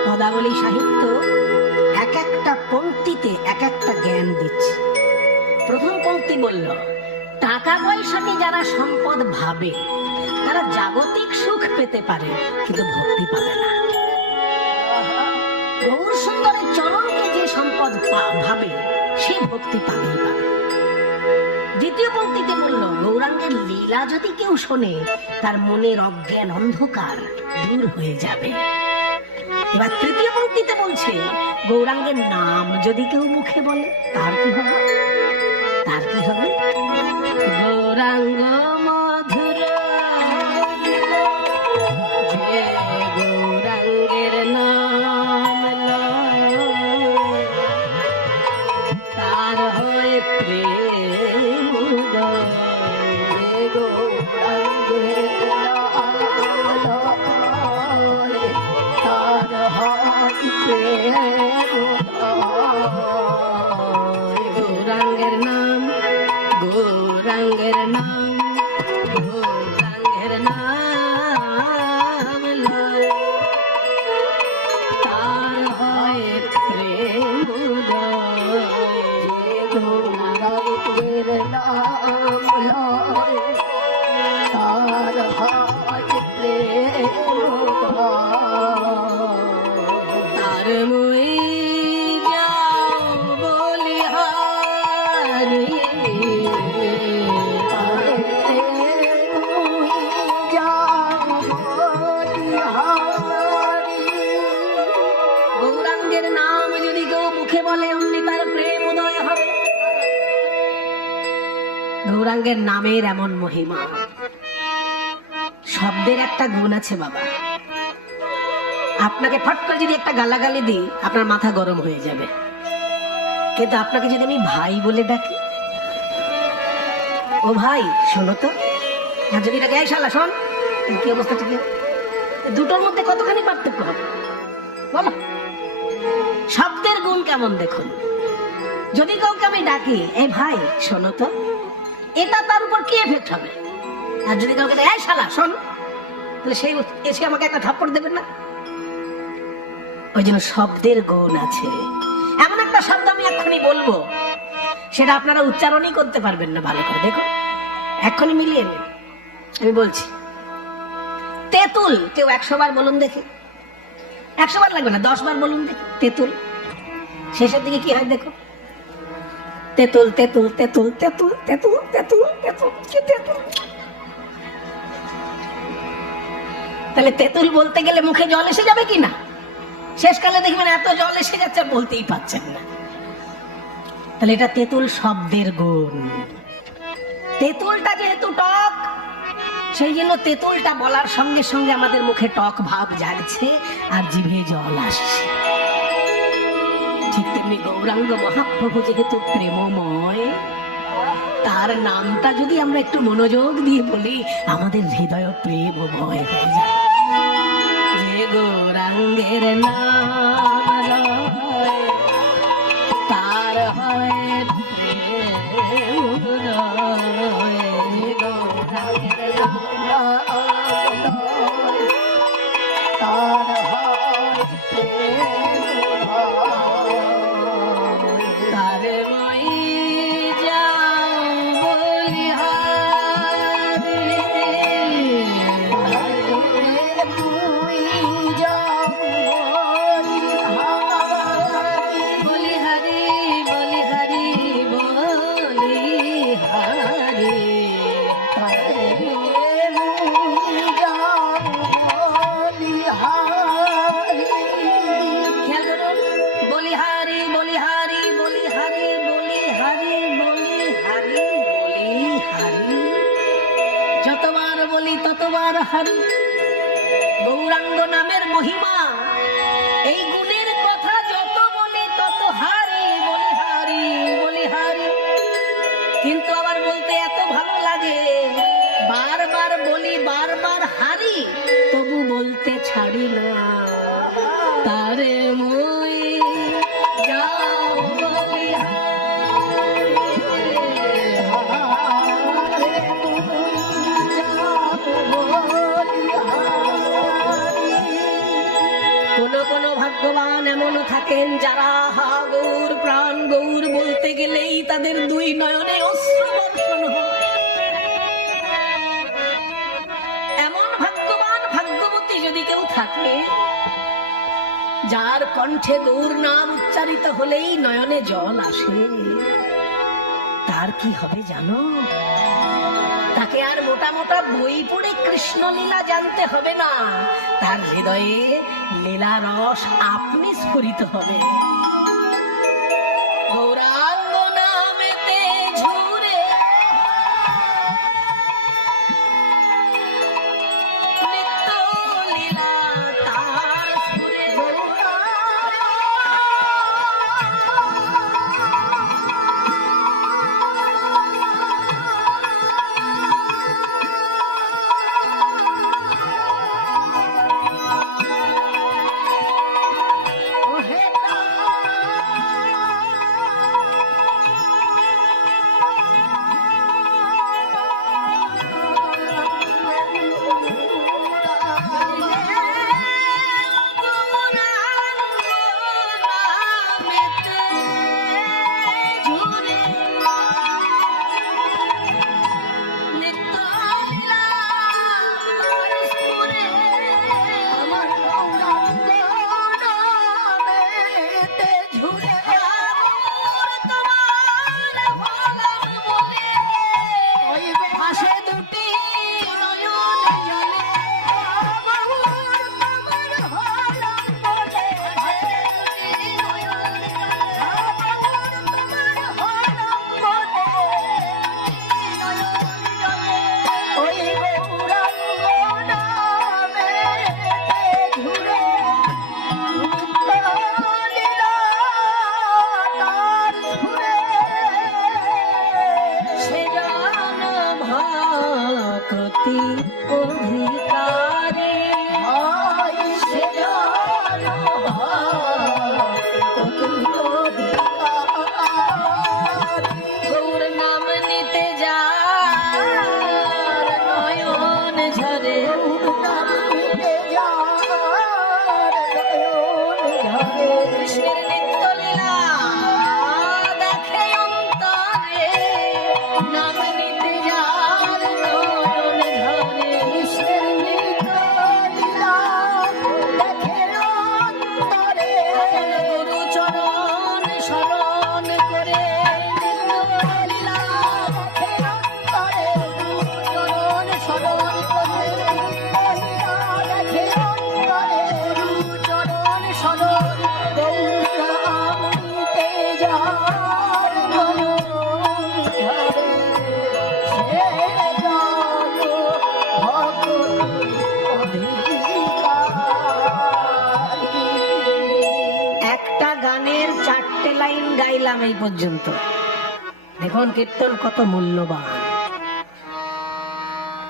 পদাবলী সাহিত্য এক একটা পংক্তিতে এক একটা জ্ঞান দিচ্ছে। প্রথম পংক্তি বলল, টাকা পয়সাকে যারা সম্পদ ভাবে তারা জাগতিক সুখ পেতে পারে কিন্তু ভক্তি পাবে না। গৌর সুন্দরের চরণকে যে সম্পদ ভাবে সে ভক্তি পাবেই পাবে। দ্বিতীয় পংক্তিতে বলল, গৌরাঙ্গের লীলা যদি কেউ শোনে তার মনের অজ্ঞান অন্ধকার দূর হয়ে যাবে। এবার তৃতীয় পংক্তিতে বলছে, গৌরাঙ্গের নাম যদি কেউ মুখে বলে তার কি হবে? তার কি হবে? গৌরাঙ্গ মধুর, যে গৌরাঙ্গের নাম লয়, তার হয় প্রেম উদয়। গৌরাঙ্গের নাম লয়, তার হয় প্রেম উদয়। গৌরাঙ্গের নাম, গৌরাঙ্গের নাম, গৌরাঙ্গের নাম লয়, তার হয় প্রেম উদয়। গৌরাঙ্গের নাম লয়, তার হয় প্রেম উদয়। তার মই যাও বলিহারি, গৌরাঙ্গের নাম যদি কেউ মুখে বলে অমনি তার প্রেম উদয় হবে। গৌরাঙ্গের নামের এমন মহিমা। শব্দের একটা গুণ আছে বাবা, আপনাকে ফট করে যদি একটা গালাগালি দিই আপনার মাথা গরম হয়ে যাবে, কিন্তু আপনাকে যদি আমি ভাই বলে ডাকি, ও ভাই শোনো তো, আর যদি ডাকে এই শালা শোন, কি অবস্থা? ঠিক দুটোর মধ্যে কতখানি পার্থক্য হবে বলো? শব্দের গুণ কেমন দেখুন। যদি কাউকে আমি ডাকি এই ভাই শোনো তো, এটা তার উপর কি এফেক্ট হবে? আর যদি কাউকে এই শালা শোন, তাহলে সেই এসে আমাকে একটা থাপ্পড় দেবেন না? ওই জন্য শব্দের গুণ আছে। এমন একটা শব্দ আমি এক্ষুনি বলবো, সেটা আপনারা উচ্চারণই করতে পারবেন না ভালো করে। দেখো এক্ষুনি মিলিয়ে নিন, আমি বলছি তেঁতুল। কেউ 100 বার বলুন দেখে, 100 বার লাগবে না, 10 বার বলুন দেখে তেঁতুল। শেষের দিকে কি হয় দেখো, তেঁতুল তেঁতুল তেঁতুল তেঁতুল তেঁতুল তেঁতুল তেঁতুল তেঁতুল। তাহলে তেঁতুল বলতে গেলে মুখে জল এসে যাবে কি না? শেষকালে দেখবেন এত জল এসে যাচ্ছে বলতেই পাচ্ছেন না। তাহলে এটা তেঁতুল শব্দের গুণ। তেঁতুলটা যেহেতু টক, সেই জন্য তেঁতুলটা বলার সঙ্গে সঙ্গে আমাদের মুখে টক ভাব জাগছে আর জিভে জল আসছে। ঠিক তেমনি গৌরাঙ্গ মহাপ্রভু যেহেতু প্রেমময়, তার নামটা যদি আমরা একটু মনোযোগ দিয়ে বলি আমাদের হৃদয় প্রেমময় হয়ে যায়। যে গৌরাঙ্গের নাম লয়, তার হয় প্রেম উদয়। গৌরাঙ্গের নাম লয়, তার হয় প্রেম উদয়। তার মই যাও বলিহারি, বলিহারি বলিহারি বলিহারি। খেয়াল করুন, বলিহারি বলিহারি বলিহারি বলিহারি বলিহারি বলিহারি। যতবার বলি ততবার হারি। গৌরাঙ্গ নামের মহিমা, এই গুণের কথা যত বলি তত হারি। বলিহারি বলিহারি। কিন্তু আবার বলতে এত ভালো লাগে, বারবার বলি বারবার হারি, তবু বলতে ছাড়ি না। তারে মই যাও বলিহারি, কোন কোন ভাগ্যবান এমন থাকেন যারা হা গৌর প্রাণ গৌর বলতে গেলেই তাদের 2 নয়নে অশ্রু বর্ষণ হয়। এমন ভাগ্যবান ভাগ্যবতী যদি কেউ থাকে, যার কণ্ঠে গৌর নাম উচ্চারিত হলেই নয়নে জল আসে, তার কি হবে জানো? তাকে আর মোটা মোটা বই পড়ে কৃষ্ণ লীলা জানতে হবে না, তার হৃদয়ে লীলা রস আপনি স্ফুরিত হবে। গৌরাঙ্গ নামেতে ঝুম একটা গানের 4টে লাইন গাইলাম এই পর্যন্ত। দেখুন কীর্তন কত মূল্যবান।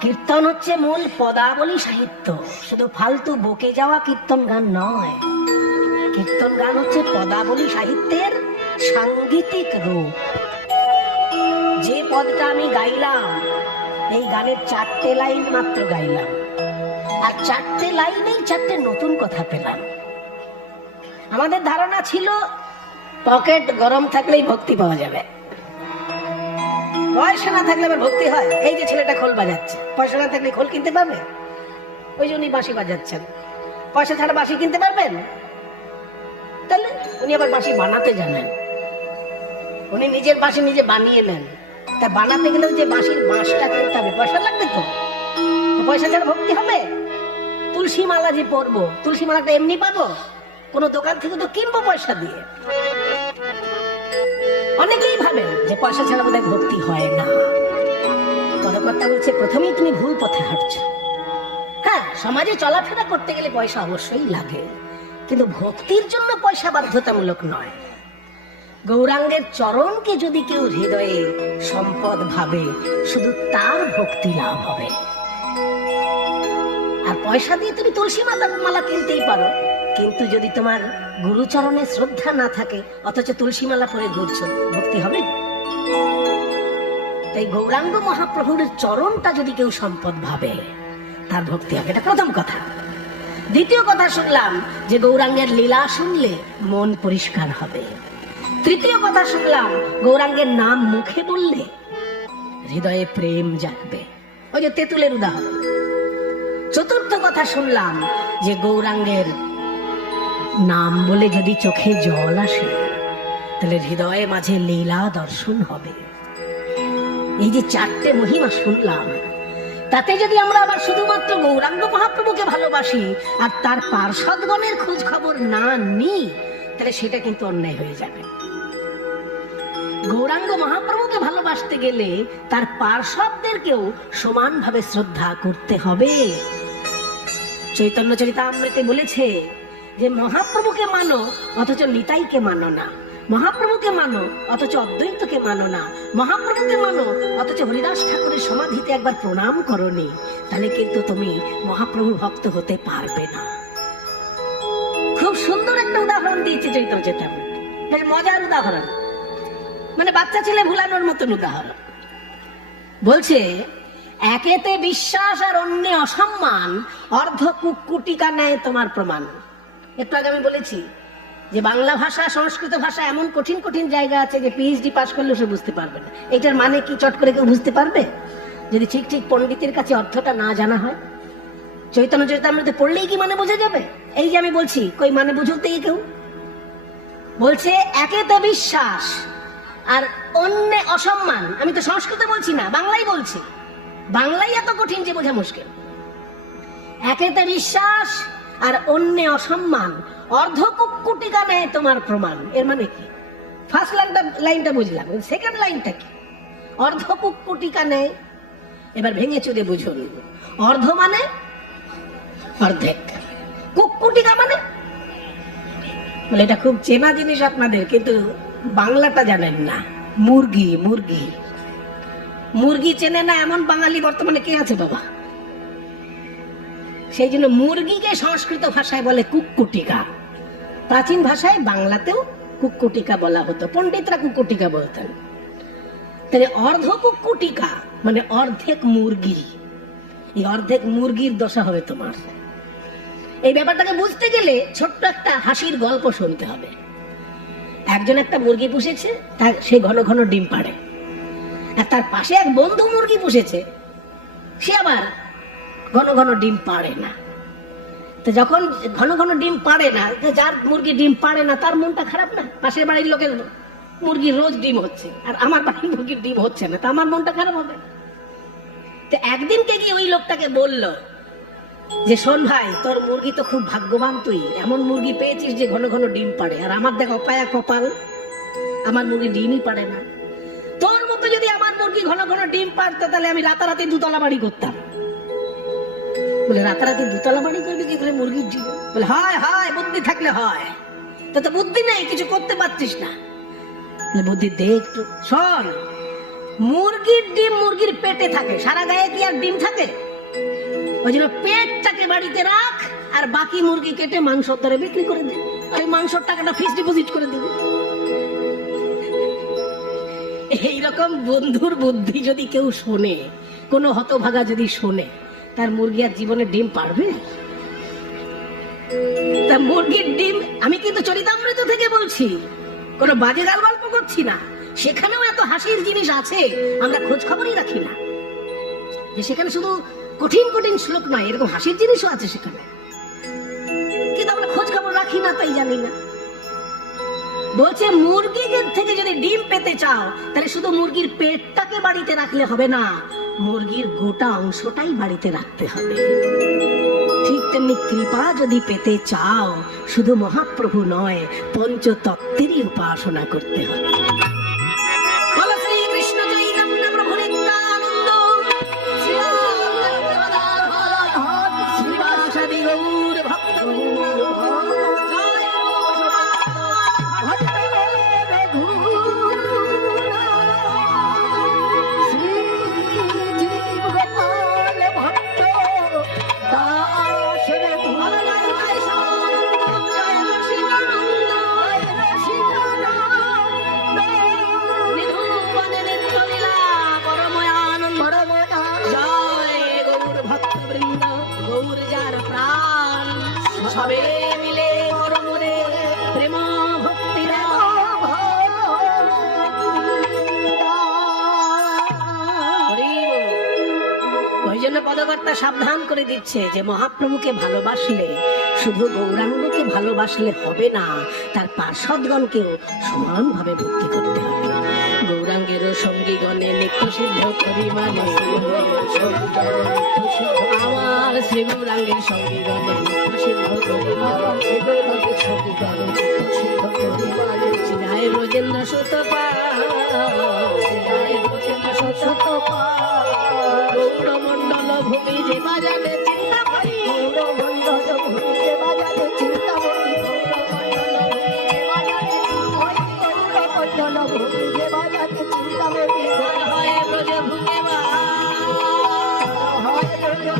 কীর্তন হচ্ছে মূল পদাবলী সাহিত্য, শুধু ফালতু বকে যাওয়া কীর্তন গান নয়। কীর্তন গান হচ্ছে পদাবলী সাহিত্যের সাংগীতিক রূপ। যে পদটা আমি গাইলাম, এই গানের 4টে লাইন মাত্র গাইলাম, আর 4টে লাইনেই 4টে নতুন কথা পেলাম। আমাদের ধারণা ছিল পকেট গরম থাকলেই ভক্তি পাওয়া যাবে, পয়সা না থাকলে আবার ভক্তি হয়। এই যে ছেলেটা খোল বাজাচ্ছে, পয়সা না থাকলে খোল কিনতে পারবে? ওই যে উনি বাঁশি বাজাচ্ছেন, পয়সা ছাড়া বাঁশি কিনতে পারবেন? তাহলে উনি আবার বাঁশি বানাতে জানেন, উনি নিজের বাঁশি নিজে বানিয়ে নেন। তা বানাতে গেলেও যে বাঁশির বাঁশটা কিনতে হবে, পয়সা লাগবে তো। পয়সা ছাড়া ভক্তি হবে? তুলসী মালা যে পরবো, তুলসী মালাটা এমনি পাবো? কোন দোকান থেকে তো কিনবো পয়সা দিয়ে। অনেকেই ভাবেন যে পয়সা ছাড়া বোধহয় ভক্তি হয় না। পদকর্তা বলছে প্রথমেই তুমি ভুল পথে হাঁটছো। হ্যাঁ, সমাজে চলাফেরা করতে গেলে পয়সা অবশ্যই লাগে, কিন্তু ভক্তির জন্য পয়সা বাধ্যতামূলক নয়। গৌরাঙ্গের চরণকে যদি কেউ হৃদয়ে সম্পদ ভাবে, শুধু তার ভক্তি লাভ হবে। আর পয়সা দিয়ে তুমি তুলসী মালা কিনতেই পারো, কিন্তু যদি তোমার গুরুচরণে শ্রদ্ধা না থাকে, অথচ তুলসী মালা পরে ঘুরছো, ভক্তি হবে? তাই গৌরাঙ্গ মহাপ্রভুর চরণটা যদি কেউ সম্পদ ভাবে, তার ভক্তি হবে। এটা প্রথম কথা। দ্বিতীয় কথা শুনলাম যে গৌরাঙ্গের লীলা শুনলে মন পরিষ্কার হবে। তৃতীয় কথা শুনলাম গৌরাঙ্গের নাম মুখে বললে হৃদয়ে প্রেম জাগবে, ওই যে তেঁতুলের উদাহরণ। চতুর্থ কথা শুনলাম যে গৌরাঙ্গের নাম বলে যদি চোখে জল আসে, তাহলে হৃদয়ে মাঝে লীলা দর্শন হবে। এই যে 4টে মহিমা শুনলাম, তাতে যদি আমরা আবার শুধুমাত্র গৌরাঙ্গ মহাপ্রভুকে ভালোবাসি আর তার পার্ষদগণের খোঁজ খবর না নিই, তাহলে সেটা কিন্তু অন্যায় হয়ে যাবে। গৌরাঙ্গ মহাপ্রভুকে ভালোবাসতে গেলে তার পার্ষদদেরকেও সমানভাবে শ্রদ্ধা করতে হবে। চৈতন্য চরিতামৃতে বলেছে যে মহাপ্রভুকে মানো অথচ নিতাইকে মানো না, মহাপ্রভুকে মানো অথচ অদ্বৈতকে মানো না, মহাপ্রভুকে মানো অথচ হরিদাস ঠাকুরের সমাধিতে একবার প্রণাম করনি, তাহলে কিন্তু তুমি মহাপ্রভু ভক্ত হতে পারবে না। খুব সুন্দর একটা উদাহরণ দিয়েছে চৈতন্য চরিতামৃত, বেশ মজার উদাহরণ, মানে বাচ্চা ছেলে ভুলানোর মতন উদাহরণ। বলছে একেতে বিশ্বাস আর অন্যে অসম্মান, অর্ধ কুকুটিকা নেয় তোমার প্রমাণ। একটু আগে আমি বলেছি যে বাংলা ভাষা, সংস্কৃত ভাষা এমন কঠিন কঠিন জায়গা আছে যে পিএইচডি পাস করলেও সে বুঝতে পারবে না। এটার মানে কি চট করে কেউ বুঝতে পারবে যদি ঠিক ঠিক পণ্ডিতের কাছে অর্থটা না জানা হয়? চৈতন্য চরিতামৃতে পড়লেই কি মানে বোঝা যাবে? এই যে আমি বলছি, কই মানে বুঝতেই কেউ বলছে একেতে বিশ্বাস আর অন্য অসম্মান। আমি তো সংস্কৃতে বলছি না, বাংলাই বলছি। বাংলাই এত কঠিন যে বোঝা মুশকিল। একেতে বিশ্বাস আর অন্য অসম্মান, অর্ধ কুকুটিকা নেয় তোমার প্রমাণ। এর মানে কি? ফার্স্ট লাইনটা বুঝলাম, সেকেন্ড লাইনটা কি? অর্ধ কুকুটিকা নেয়। এবার ভেঙে চুরে বুঝুন। অর্ধ মানে অর্ধেক, কুকুটিকা মানে, বলে এটা খুব চেনা জিনিস আপনাদের, কিন্তু বাংলাটা জানেন না। মুরগি, মুরগি, মুরগি চেনে না এমন বাঙালি বর্তমানে কে আছে বাবা? সেই জন্য মুরগিকে সংস্কৃত ভাষায় বলে কুকুটিকা। প্রাচীন ভাষায় বাংলাতেও কুকুটিকা বলা হতো, পণ্ডিতরা কুকুটিকা বলতেন। তাহলে অর্ধ কুকুটিকা মানে অর্ধেক মুরগি। এই অর্ধেক মুরগির দশা হবে তোমার। এই ব্যাপারটাকে বুঝতে গেলে ছোট্ট একটা হাসির গল্প শুনতে হবে। একজন একটা মুরগি পুষেছে, তার সে ঘন ঘন ডিম পাড়ে। আর তার পাশে এক বন্ধু মুরগি পুষেছে, সে আবার ঘন ঘন ডিম পাড়ে না। তো যখন ঘন ঘন ডিম পাড়ে না, যার মুরগি ডিম পাড়ে না তার মনটা খারাপ না? পাশের বাড়ির লোকের মুরগি রোজ ডিম হচ্ছে আর আমার বাড়ির মুরগির ডিম হচ্ছে না, তা আমার মনটা খারাপ হবে। তো একদিনকে গিয়ে ওই লোকটাকে বলল যে শোন ভাই, তোর মুরগি তো খুব ভাগ্যবান, তুই এমন মুরগি পেয়েছিস যে ঘন ঘন ডিম পাড়ে, আর আমার দেখ অপায়া কপাল। আমার মুরগি ডিমই পারে না। তোর মতো যদি আমার মুরগি ঘন ঘন ডিম পারতো তাহলে আমি রাতারাতি দুতলা বাড়ি করতাম। বলে রাতারাতি দুতলা বাড়ি করবি কি করে মুরগির ডিম? বলে হয় হয়, বুদ্ধি থাকলে হয়। তো বুদ্ধি নেই, কিছু করতে পারছিস না। বুদ্ধি দে একটু। শোন, মুরগির ডিম মুরগির পেটে থাকে, সারা গায়ে কি আর ডিম থাকে? ওই জন্য পেটটাকে বাড়িতে রাখ, আর বাকি মুরগি কেটে মাংস দরে বিক্রি করে দে, ওই মাংসের টাকাটা ফিক্সড ডিপোজিট করে দেবে। এইরকম বন্ধুর বুদ্ধি যদি কেউ শোনে, কোনো হতভাগা যদি শোনে, তার মুরগি আর জীবনে ডিম পারবে? তা মুরগির ডিম, আমি কিন্তু চরিতামৃত থেকে বলছি, কোনো বাজে গাল গল্প করছি না। সেখানেও এত হাসির জিনিস আছে, আমরা খোঁজ খবরই রাখি না। যে সেখানে শুধু কঠিন কঠিন শ্লোক নয়, এরকম হাসির জিনিসও আছে সেখানে, কিন্তু আমরা খোঁজ খবর রাখি না, তাই জানি না। বলছে মুরগিদের থেকে যদি ডিম পেতে চাও, তাহলে শুধু মুরগির পেটটাকে বাড়িতে রাখলে হবে না, মুরগির গোটা অংশটাই বাড়িতে রাখতে হবে। ঠিক তেমনি কৃপা যদি পেতে চাও, শুধু মহাপ্রভু নয়, পঞ্চতত্ত্বেরই উপাসনা করতে হবে। বলো শ্রীকৃষ্ণ চৈতন্য প্রভু নিত্যানন্দ, শ্রীবাসাদি গৌর ভক্তবৃন্দ। সবে মিলে মরমরে প্রেম ভক্তি। ওই জন্য পদকর্তা সাবধান করে দিচ্ছে যে মহাপ্রভুকে ভালোবাসলে শুধু গৌরাঙ্গকে ভালোবাসলে হবে না, তার পার্ষদগণকেও সমানভাবে ভক্তি করতে হবে। গৌরাঙ্গের সঙ্গীগণে নিত্য সিদ্ধ করি মানে আমার শ্রী গৌরাঙ্গের সঙ্গীগণে নিত্য সিদ্ধ করি মানে ব্রজেন্দ্র সুতপা গৌরমণ্ডল ভূমি যে বাজারে চিন্তামণি, গৌরমণ্ডল ভূমি যে বাজারে চিন্তামণি, গৌরমণ্ডল ভূমি যে বাজারে চিন্তামণি। হয় ব্রজ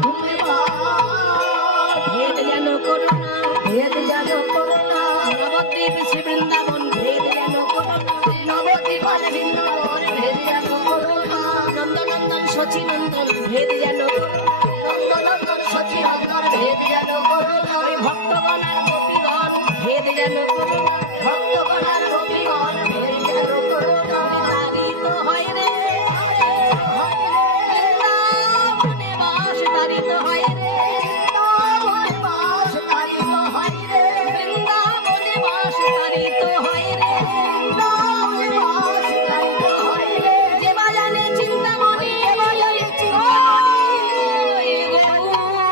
ভূমে ভেদ যেন করোনা, ভেদ যেন করোনা, নবদ্বীপ শ্রী বৃন্দাবন ভেদ যেন করোনা, নবদ্বীপ বৃন্দাবন ভেদ যেন করোনা, নন্দনন্দন সচিনন্দন ভেদ যেন নন্দনন্দন সচিনন্দন ভেদ যেন করোনা, ভক্তগণের গোপীগণ ভেদ যেন করোনা, ভক্তগণের গোপীগণ ভেদ যেন করোনা। তারিত হয় রে বৃন্দাবনে বাস, তারিত হয় রে বৃন্দাবনে বাস, তারিত হয় রে বৃন্দাবনে বাস, তারিত হয় রে বৃন্দাবনে বাস, তারিত হয় রে। যে বাজানে চিন্তামণি, যে বাজানে চিন্তামণি, গৌরমণ্ডল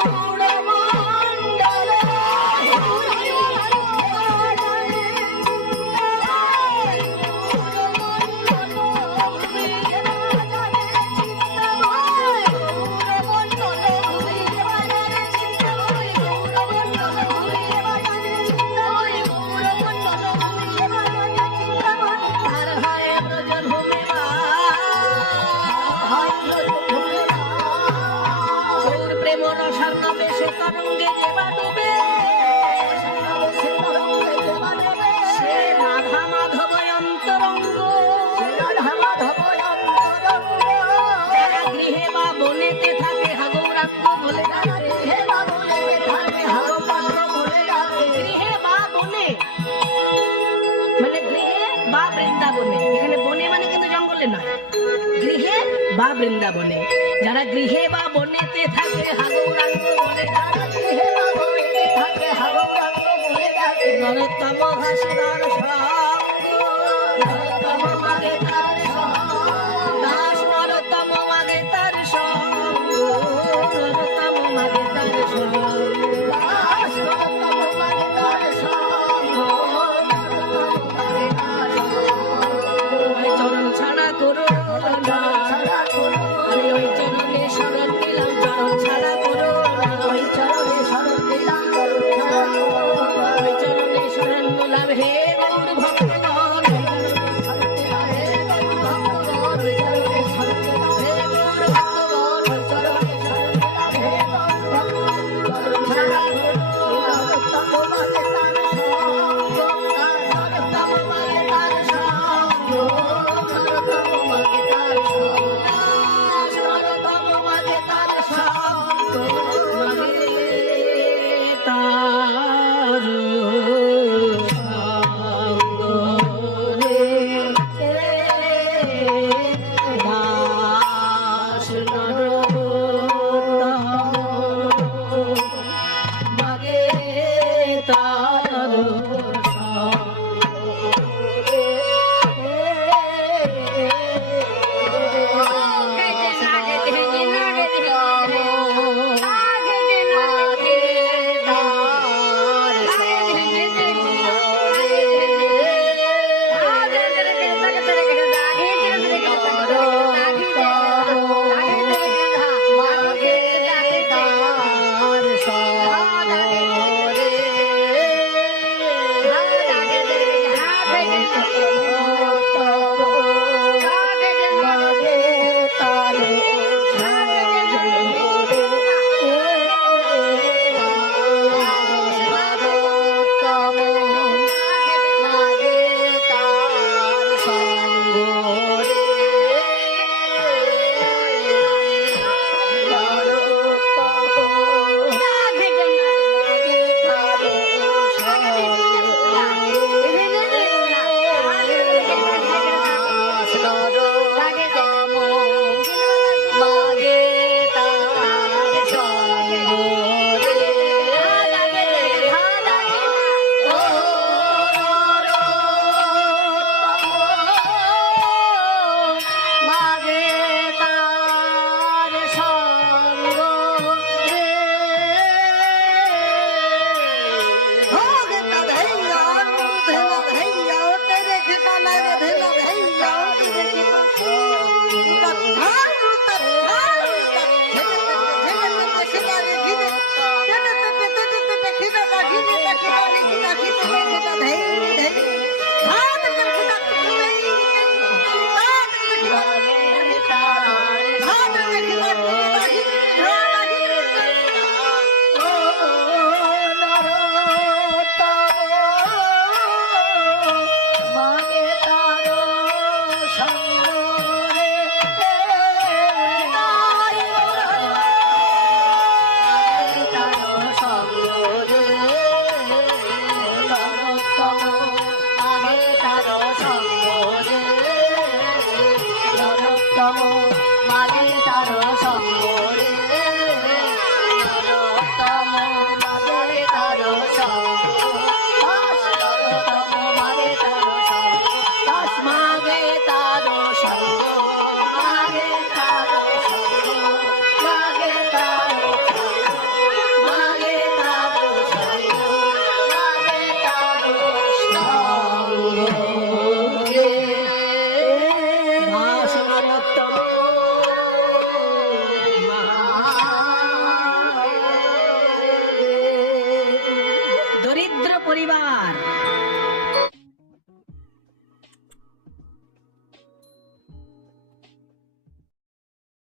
প্রেম রসার নামে সে তরঙ্গে যে ডুবে, সে রাধা মাধব অন্তরঙ্গ, রাধা মাধব অন্তরঙ্গ। যারা গৃহে বা বনেতে থাকে হাগৌরাঙ্গ বলে ডাকে, গৃহে বা বনেতে থাকে হাগৌরাঙ্গ বলে ডাকে। গৃহে বা বনে মানে গৃহে বা বৃন্দাবনে, এখানে বনে মানে কিন্তু জঙ্গলে নয়, গৃহে বা বৃন্দাবনে। যারা গৃহে বা বনেতে থাকে হাগৌরাঙ্গ বলে ডাকে, গৃহে বা বনেতে থাকে হাগৌরাঙ্গ বলে ডাকে। নরোত্তম ঘাসদার নরোত্তম মাগে তার দাস, নরোত্তম মাগে তার নরোত্তম মাগে তার দাস, নরোত্তম মাগে তার পরিবার